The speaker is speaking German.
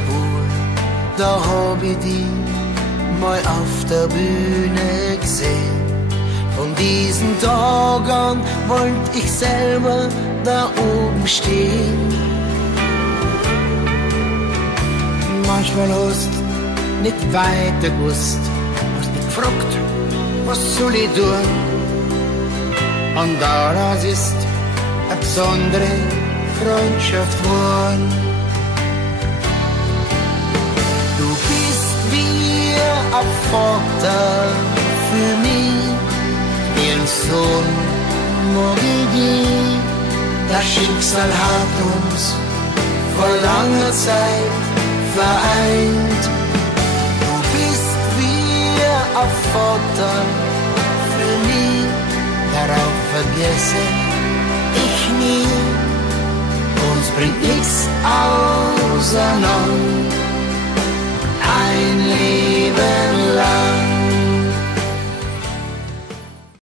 geboren, da hab ich die mal auf der Bühne gesehen. Von diesen Tag an wollte ich selber da oben stehen. Manchmal hast nicht weiter gewusst, hast mich gefragt, was soll ich tun? Und daraus ist eine besondere Freundschaft geworden. Du bist wie ein Vater für mich, wie ein Sohn mag ich dich. Das Schicksal hat uns vor langer Zeit vereint. Du bist wie ein Vater für mich, darauf vergesse ich nie. Uns bringt nichts auseinander.